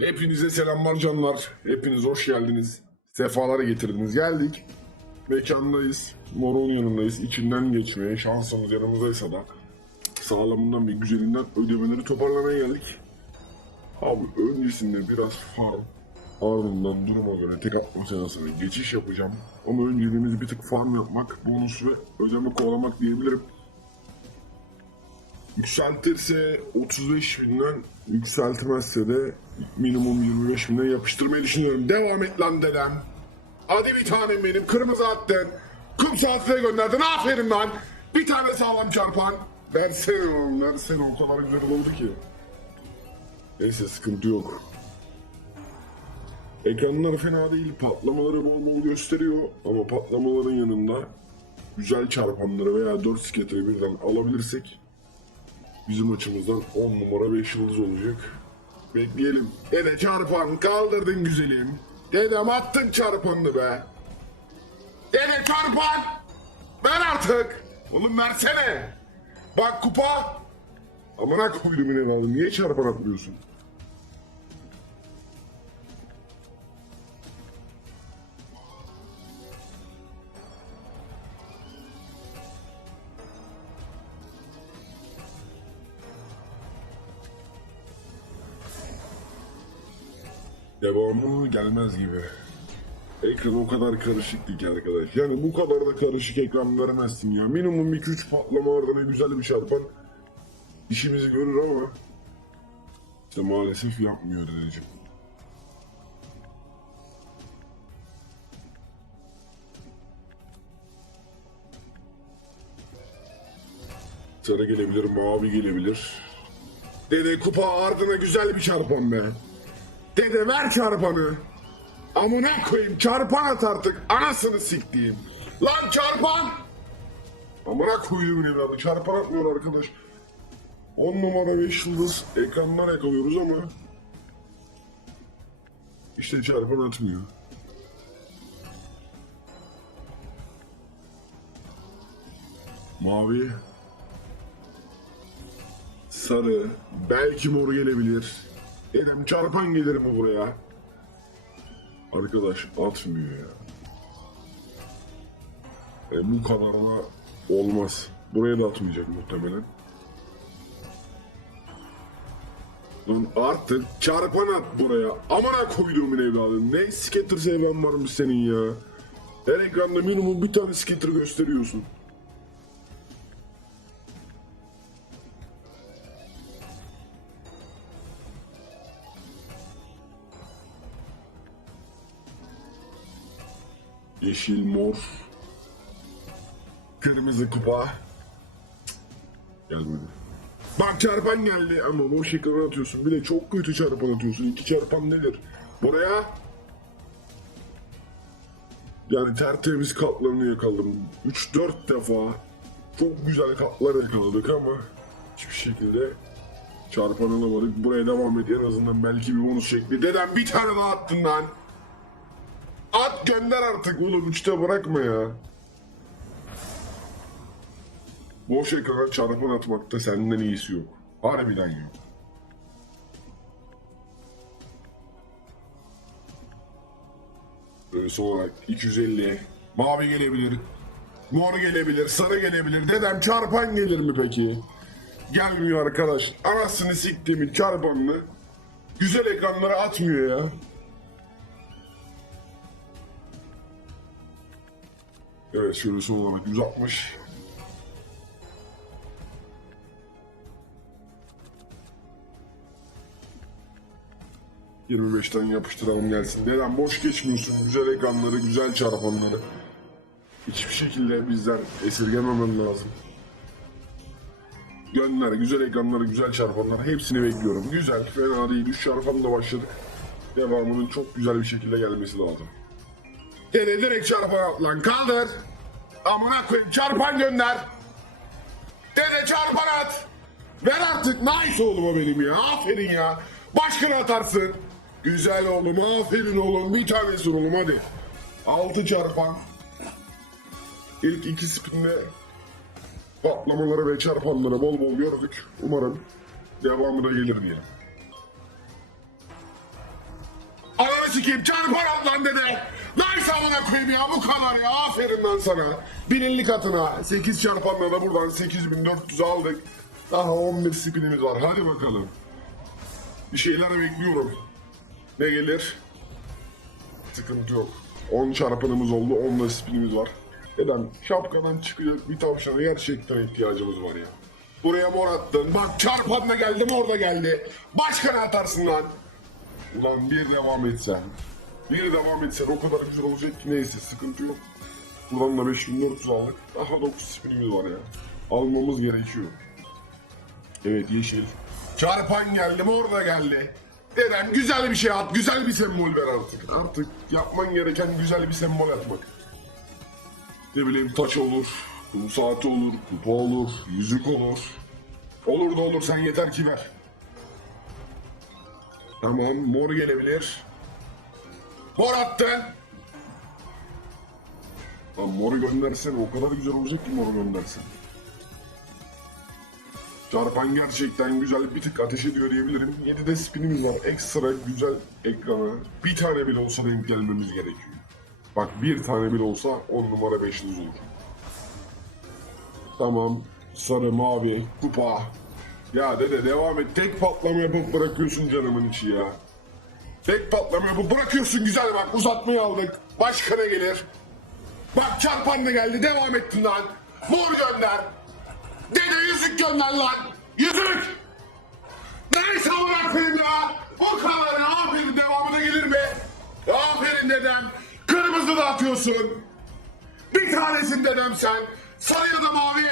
Hepinize selamlar canlar. Hepiniz hoş geldiniz. Sefalar getirdiniz. Geldik. Mekandayız. Morun yanındayız. İçinden geçmeye şansımız yanımızdaysa da sağlamından bir güzelinden ödemeleri toparlamaya geldik. Abi öncesinde biraz farm ardından duruma göre tek atma seansına geçiş yapacağım. Ama önceliğimiz bir tık farm yapmak, bonus ve ödeme kovalamak diyebilirim. Yükseltirse 35 binden, yükseltmezse de minimum 25 binden yapıştırmayı düşünüyorum. Devam et lan dedem. Hadi bir tanem benim, kırmızı attın. Kum saatine gönderdin, aferin lan. Bir tane sağlam çarpan. Versene oğlum, versene o kadar güzel oldu ki. Neyse sıkıntı yok. Ekranlar fena değil, patlamaları bol bol gösteriyor ama patlamaların yanında güzel çarpanları veya 4 sketeri birden alabilirsek bizim açımızdan 10 numara 5 yıldız olacak. Bekleyelim. Dede çarpan kaldırdın güzelim. Dedem attın çarpanını be. Dede çarpan. Ver artık. Oğlum versene. Bak kupa. Amına koydum kaldım. Niye çarpan atmıyorsun? Devamı gelmez gibi. Ekran o kadar karışık ki arkadaş. Yani bu kadar da karışık ekran vermezsin ya. Minimum 2-3 patlama ardına güzel bir çarpan işimizi görür ama işte maalesef yapmıyor dedeciğim. Sarı gelebilir, mavi gelebilir. Dede kupa ardına güzel bir çarpan be. Dede ver çarpanı. Amına koyayım çarpan at artık. Anasını siktiğim. Lan çarpan. Amına koyduğumun evladı çarpan atmıyor arkadaş. 10 numara 5 yıldız ekranlar yakalıyoruz ama işte çarpan atmıyor. Mavi. Sarı. Belki mor gelebilir. Dedem çarpan gelir mi buraya? Arkadaş atmıyor ya. E, bu kadar da olmaz. Buraya da atmayacak muhtemelen. Lan artık çarpan at buraya. Amına koyduğumun evladım. Ne skater sevmen varmış senin ya. Her ekranda minimum bir tane skater gösteriyorsun. Yeşil, mor, kırmızı kupa. Gelmedi. Bak çarpan geldi ama boş ekrana atıyorsun. Bir de çok kötü çarpan atıyorsun. İki çarpan nedir? Buraya yani tertemiz katlarını yakaladım. 3-4 defa çok güzel katlar yakaladık ama hiçbir şekilde çarpan alamadık. Buraya devam et en azından belki bir bonus şekli. Dedem bir tane daha attın lan. At gönder artık oğlum üçte bırakma ya. Boş ekrana çarpan atmakta senden iyisi yok. Harbiden yok. Böyle son olarak 250. Mavi gelebilir. Mor gelebilir, sarı gelebilir. Dedem çarpan gelir mi peki? Gelmiyor arkadaş. Anasını siktiğimin çarpanını güzel ekranlara atmıyor ya. Evet şöyle son olarak 160. ...25'ten yapıştıralım gelsin. Neden boş geçmiyorsun? Güzel ekranları, güzel çarpanları. Hiçbir şekilde bizden esirgememen lazım. Gönder, güzel ekranları, güzel çarpanları hepsini bekliyorum. Güzel, fena değil. 3 çarpanla başladık. Devamının çok güzel bir şekilde gelmesi lazım. Dede direkt çarpan at lan kaldır. Amına koyayım çarpan gönder. Dede çarpan at. Ver artık nice oğlum o benim ya. Aferin ya. Başkana atarsın. Güzel oğlum aferin oğlum. Bir tanesi oğlum hadi. Altı çarpan. İlk iki spinde patlamaları ve çarpanları bol bol gördük. Umarım devamı da gelir diye. sikeyim çarpar at lan dede. Nice amına koyayım ya bu kadar ya. Aferin lan sana. Bininlik katına. 8 çarpanla da buradan 8400 aldık. Daha 11 spinimiz var. Hadi bakalım. Bir şeyler bekliyorum. Ne gelir? Sıkıntı yok. 10 çarpanımız oldu. 10 da spinimiz var. Neden? Şapkadan çıkacak bir tavşana gerçekten ihtiyacımız var ya. Buraya mor attın. Bak çarpanla geldi mor da geldi. Başka ne atarsın lan? Ulan bir devam etsen. Bir devam etsen o kadar güzel olacak ki neyse sıkıntı yok. Buradan da 5400 aldık. Daha 9 spinimiz var ya. Almamız gerekiyor. Evet yeşil. Çarpan geldi mor da geldi. Dedem güzel bir şey at. Güzel bir sembol ver artık. Artık yapman gereken güzel bir sembol atmak. Ne bileyim taç olur. Kum saati olur. Kupa olur. Yüzük olur. Olur da olur sen yeter ki ver. Tamam mor gelebilir. Mor attın. Lan moru göndersen o kadar güzel olacak ki moru göndersen. Çarpan gerçekten güzel bir tık ateş ediyor diyebilirim. 7'de spinimiz var. Ekstra güzel ekrana bir tane bile olsa denk gelmemiz gerekiyor. Bak bir tane bile olsa 10 numara 5 olur. Tamam. Sarı, mavi, kupa. Ya dede devam et. Tek patlama yapıp bırakıyorsun canımın içi ya. Tek patlama yapıp bırakıyorsun güzel bak. Uzatmayı aldık. Başka ne gelir? Bak çarpan da geldi. Devam ettin lan. Mor gönder. Dede yüzük gönder lan. Yüzük. Neyse amına koyayım ya. O kadar. Aferin devamı da gelir mi? Aferin dedem. Kırmızı da atıyorsun. Bir tanesin dedem sen. Sarı ya da mavi.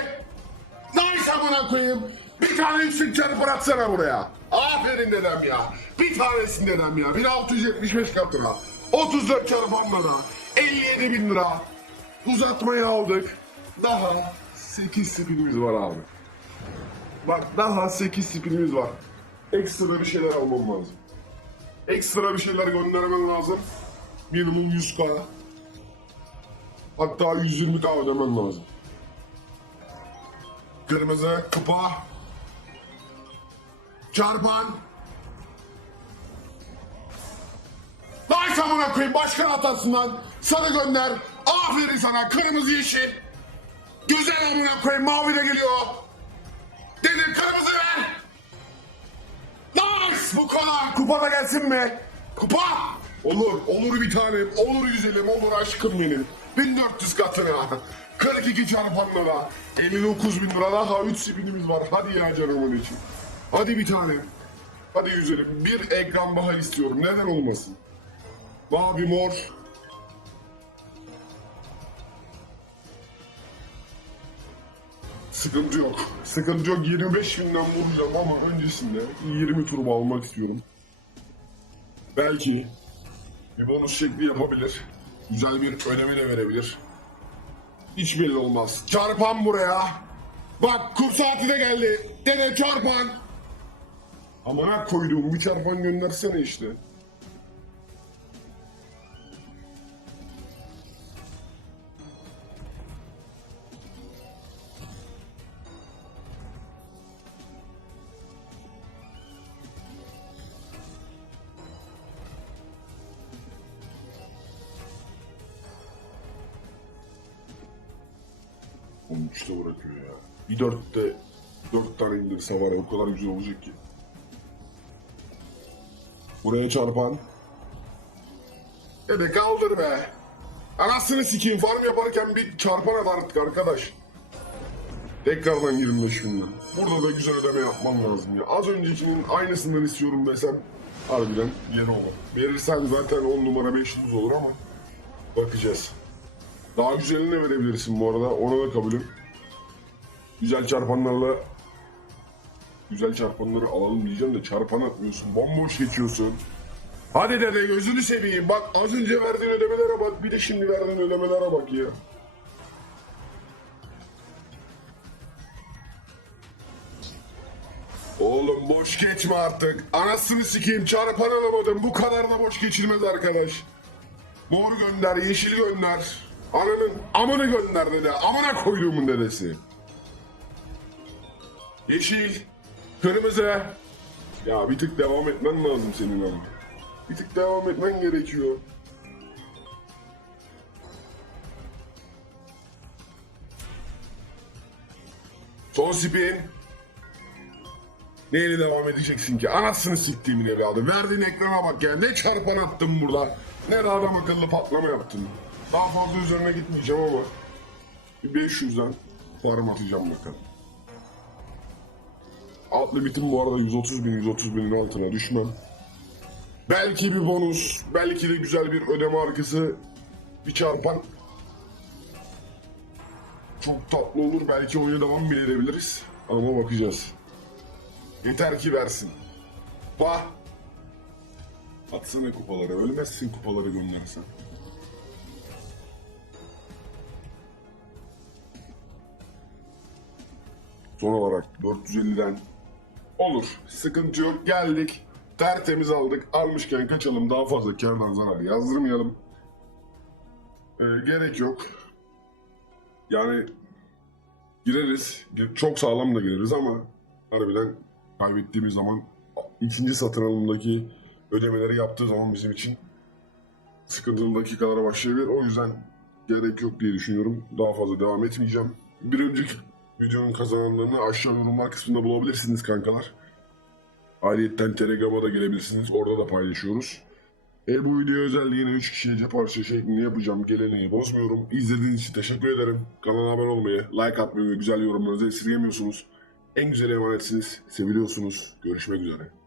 Nice amına koyayım. Bir tane çarpı bıraksana buraya. Aferin dedem ya. Bir tanesin dedem ya. 1675 katına. 34 çarpanla da. 57 bin lira. Uzatmayı aldık. Daha 8 spinimiz var abi. Bak daha 8 spinimiz var. Ekstra bir şeyler almam lazım. Ekstra bir şeyler göndermen lazım. Minimum 100k. Hatta 120k ödemen lazım. Kırmızı, kupa. Çarpan. Nice amına koyayım başkan hatasından. Sana gönder. Aferin sana kırmızı yeşil. Güzel amına koyayım mavi de geliyor. Dedim kırmızı ver. Nice bu kadar. Kupa da gelsin mi? Kupa. Olur, olur bir tanem. Olur güzelim, olur aşkım benim. 1400 katına. 42 çarpanla da. 59 bin lira daha 3 spinimiz var. Hadi ya canımın için. Hadi bir tanem. Hadi güzelim. Bir ekran bahar istiyorum. Neden olmasın? Mavi mor. Sıkıntı yok. Sıkıntı yok. 25 binden vuracağım ama öncesinde 20 turbo almak istiyorum. Belki bir bonus şekli yapabilir. Güzel bir ödeme de verebilir. Hiç belli olmaz. Çarpan buraya. Bak kur saati de geldi. Dede çarpan. Amına koyduğum bir çarpan göndersene işte. Onun üçte bırakıyor ya. Bir dörtte dört tane indirse var ya o kadar güzel olacak ki. Buraya çarpan. Dede kaldır be. Anasını sikeyim farm yaparken bir çarpan at artık arkadaş. Tekrardan 25 bin. Burada da güzel ödeme yapman lazım ya. Az öncekinin aynısından istiyorum desem harbiden yeni olur. Verirsen zaten 10 numara 5 yıldız olur ama bakacağız. Daha güzelini de verebilirsin bu arada. Ona da kabulüm. Güzel çarpanlarla güzel çarpanları alalım diyeceğim de çarpan atmıyorsun. Bomboş geçiyorsun. Hadi dede gözünü seveyim. Bak az önce verdiğin ödemelere bak. Bir de şimdi verdiğin ödemelere bak ya. Oğlum boş geçme artık. Anasını sikeyim çarpan alamadım. Bu kadar da boş geçilmez arkadaş. Mor gönder, yeşil gönder. Ananın amını gönder dede. Amına koyduğumun dedesi. Yeşil, kırmızı. Ya bir tık devam etmen lazım senin ama. Bir tık devam etmen gerekiyor. Son spin. Neyle devam edeceksin ki? Anasını siktiğimin evladı. Verdiğin ekrana bak ya. Ne çarpan attın burada. Ne de adam akıllı patlama yaptın. Daha fazla üzerine gitmeyeceğim ama. Bir 500'den farm atacağım bakalım. Alt limitim bu arada 130 bin, 130 binin altına düşmem. Belki bir bonus, belki de güzel bir ödeme arkası bir çarpan. Çok tatlı olur, belki oyuna devam bile edebiliriz. Ama bakacağız. Yeter ki versin. Bah! Atsana kupaları, ölmezsin kupaları göndersen. Son olarak 450'den olur. Sıkıntı yok. Geldik. Tertemiz aldık. Almışken kaçalım. Daha fazla kardan zarar yazdırmayalım. Ee, gerek yok. Yani gireriz. Çok sağlam da gireriz ama harbiden kaybettiğimiz zaman ikinci satın alımdaki ödemeleri yaptığı zaman bizim için sıkıntılı dakikalara başlayabilir. O yüzden gerek yok diye düşünüyorum. Daha fazla devam etmeyeceğim. Bir önceki videonun kazananlarını aşağı yorumlar kısmında bulabilirsiniz kankalar. Ayrıyeten Telegram'a da gelebilirsiniz. Orada da paylaşıyoruz. E bu video özel yine 3 kişiye cep parça şeklinde yapacağım. Geleneği bozmuyorum. İzlediğiniz için teşekkür ederim. Kanala abone olmayı, like atmayı ve güzel yorumlarınızı esirgemiyorsunuz. En güzel emanetsiniz. Seviliyorsunuz. Görüşmek üzere.